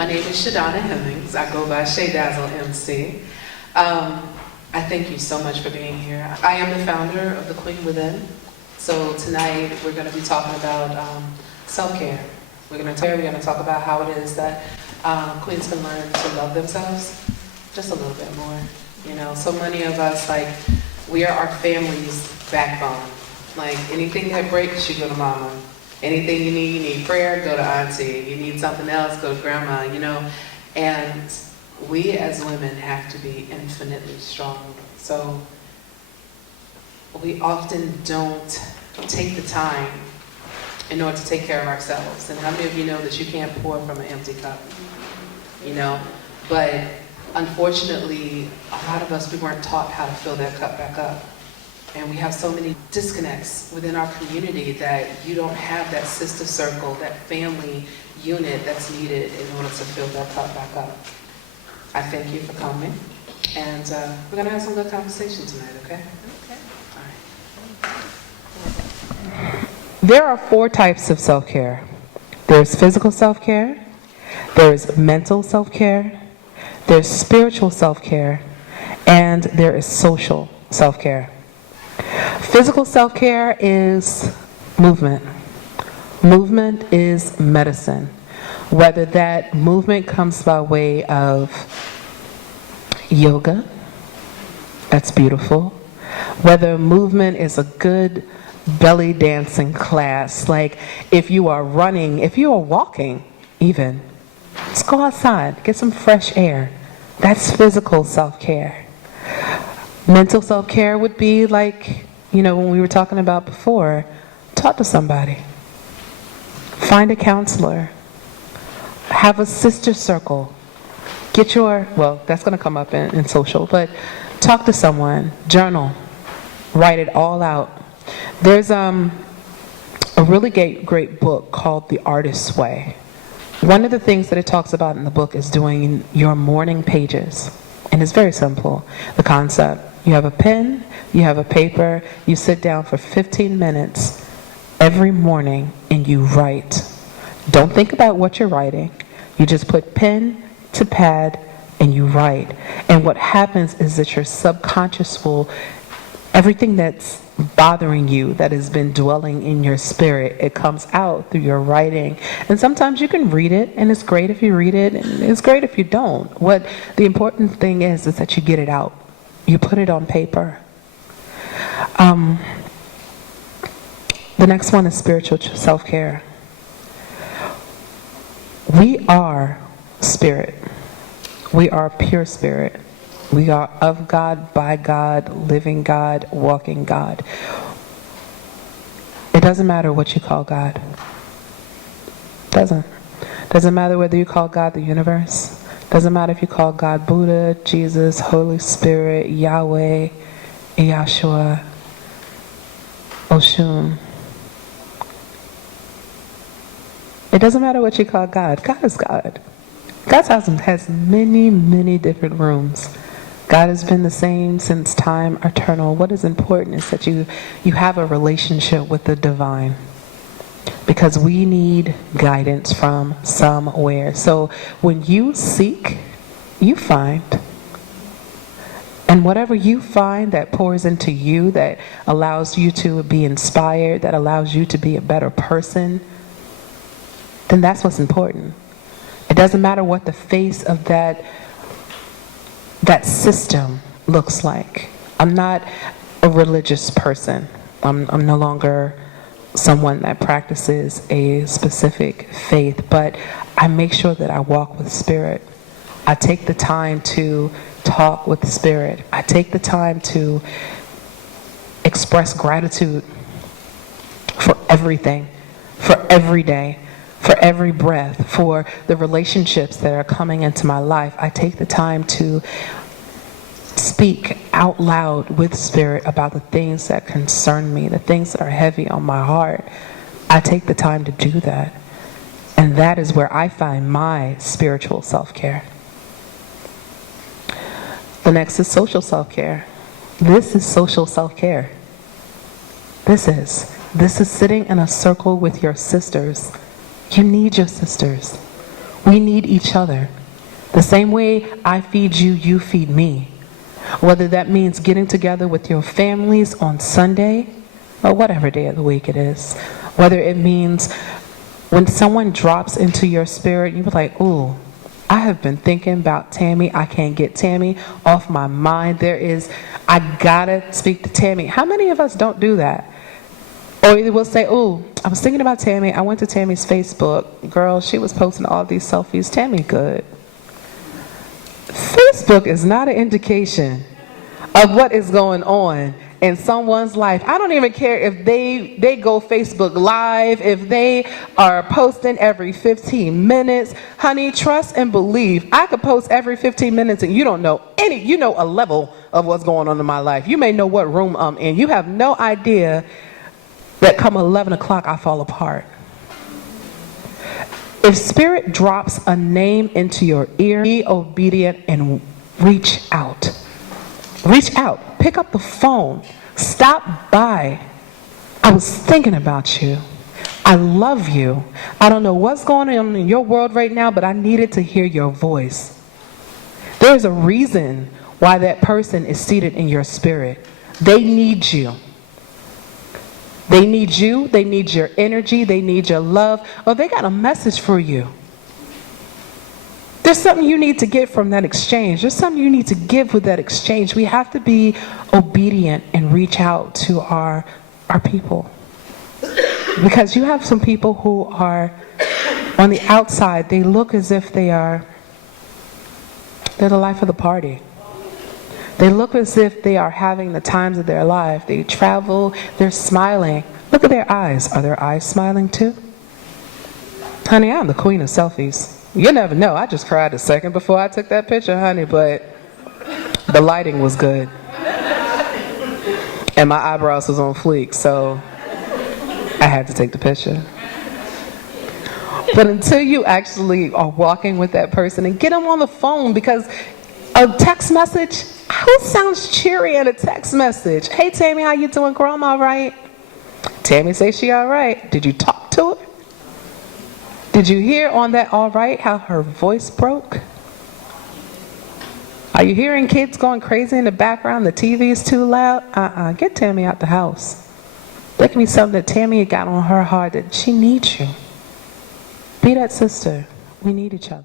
My name is Shadonna Hemmings. I go by Shay Dazzle MC. I thank you so much for being here. I am the founder of The Queen Within. So tonight we're going to be talking about self-care. We're going to talk about how it is that queens can learn to love themselves just a little bit more. You know, so many of us, like, we are our family's backbone. Like, anything that breaks, you go to mama. Anything you need prayer, go to auntie. You need something else, go to grandma, you know. And we as women have to be infinitely strong. So we often don't take the time in order to take care of ourselves. And how many of you know that you can't pour from an empty cup? You know? But unfortunately, a lot of us, we weren't taught how to fill that cup back up. And we have so many disconnects within our community that you don't have that sister circle, that family unit that's needed in order to fill that cup back up. I thank you for coming. And we're going to have some good conversation tonight, okay? Okay. All right. There are 4 types of self-care. There's physical self-care, there's mental self-care, there's spiritual self-care, and there is social self-care. Physical self-care is movement. Movement is medicine. Whether that movement comes by way of yoga, that's beautiful. Whether movement is a good belly dancing class, like if you are running, if you are walking even, let's go outside, get some fresh air. That's physical self-care. Mental self-care would be like, you know, when we were talking about before, talk to somebody. Find a counselor. Have a sister circle. Get your, well, that's going to come up in social, but talk to someone. Journal. Write it all out. There's a really great book called The Artist's Way. One of the things that it talks about in the book is doing your morning pages. And it's very simple, the concept. You have a pen, you have a paper, you sit down for 15 minutes every morning and you write. Don't think about what you're writing. You just put pen to pad and you write. And what happens is that your subconscious will, everything that's bothering you, that has been dwelling in your spirit, it comes out through your writing. And sometimes you can read it, and it's great if you read it, and it's great if you don't. What the important thing is that you get it out. You put it on paper. The next one is spiritual self-care. We are spirit. We are pure spirit. We are of God, by God, living God, walking God. It doesn't matter what you call God. Doesn't matter whether you call God the universe. Doesn't matter if you call God Buddha, Jesus, Holy Spirit, Yahweh, Yahshua, Oshun. It doesn't matter what you call God. God is God. God's house has many, many different rooms. God has been the same since time eternal. What is important is that you have a relationship with the divine. Because we need guidance from somewhere. So when you seek, you find. And whatever you find that pours into you, that allows you to be inspired, that allows you to be a better person, then that's what's important. It doesn't matter what the face of that system looks like. I'm not a religious person. I'm no longer someone that practices a specific faith, but I make sure that I walk with spirit. I take the time to talk with spirit. I take the time to express gratitude for everything, for every day, for every breath, for the relationships that are coming into my life. I take the time to speak out loud with spirit about the things that concern me, the things that are heavy on my heart. I take the time to do that. And that is where I find my spiritual self-care. The next is social self-care. This is social self-care. This is sitting in a circle with your sisters. You need your sisters. We need each other. The same way I feed you, you feed me. Whether that means getting together with your families on Sunday or whatever day of the week it is. Whether it means when someone drops into your spirit, you're like, ooh, I have been thinking about Tammy. I can't get Tammy off my mind. I gotta speak to Tammy. How many of us don't do that? Or either we'll say, ooh, I was thinking about Tammy. I went to Tammy's Facebook. Girl, she was posting all these selfies. Tammy good. Facebook is not an indication of what is going on in someone's life. I don't even care if they go Facebook Live, if they are posting every 15 minutes. Honey, trust and believe. I could post every 15 minutes and you don't know you know a level of what's going on in my life. You may know what room I'm in. You have no idea that come 11 o'clock I fall apart. If Spirit drops a name into your ear, be obedient and reach out. Reach out. Pick up the phone. Stop by. I was thinking about you. I love you. I don't know what's going on in your world right now, but I needed to hear your voice. There's a reason why that person is seated in your spirit. They need you. They need you, they need your energy, they need your love, or they got a message for you. There's something you need to get from that exchange. There's something you need to give with that exchange. We have to be obedient and reach out to our people. Because you have some people who are on the outside, they look as if they're the life of the party. They look as if they are having the times of their life. They travel, they're smiling. Look at their eyes. Are their eyes smiling too? Honey, I'm the queen of selfies. You never know. I just cried a second before I took that picture, honey, but the lighting was good. And my eyebrows was on fleek, so I had to take the picture. But until you actually are walking with that person, and get them on the phone, because a text message, who sounds cheery in a text message? Hey, Tammy, how you doing? Girl, I'm all right. Tammy say she all right. Did you talk to her? Did you hear on that all right how her voice broke? Are you hearing kids going crazy in the background? The TV is too loud? Get Tammy out the house. There can be something that Tammy got on her heart that she needs you. Be that sister. We need each other.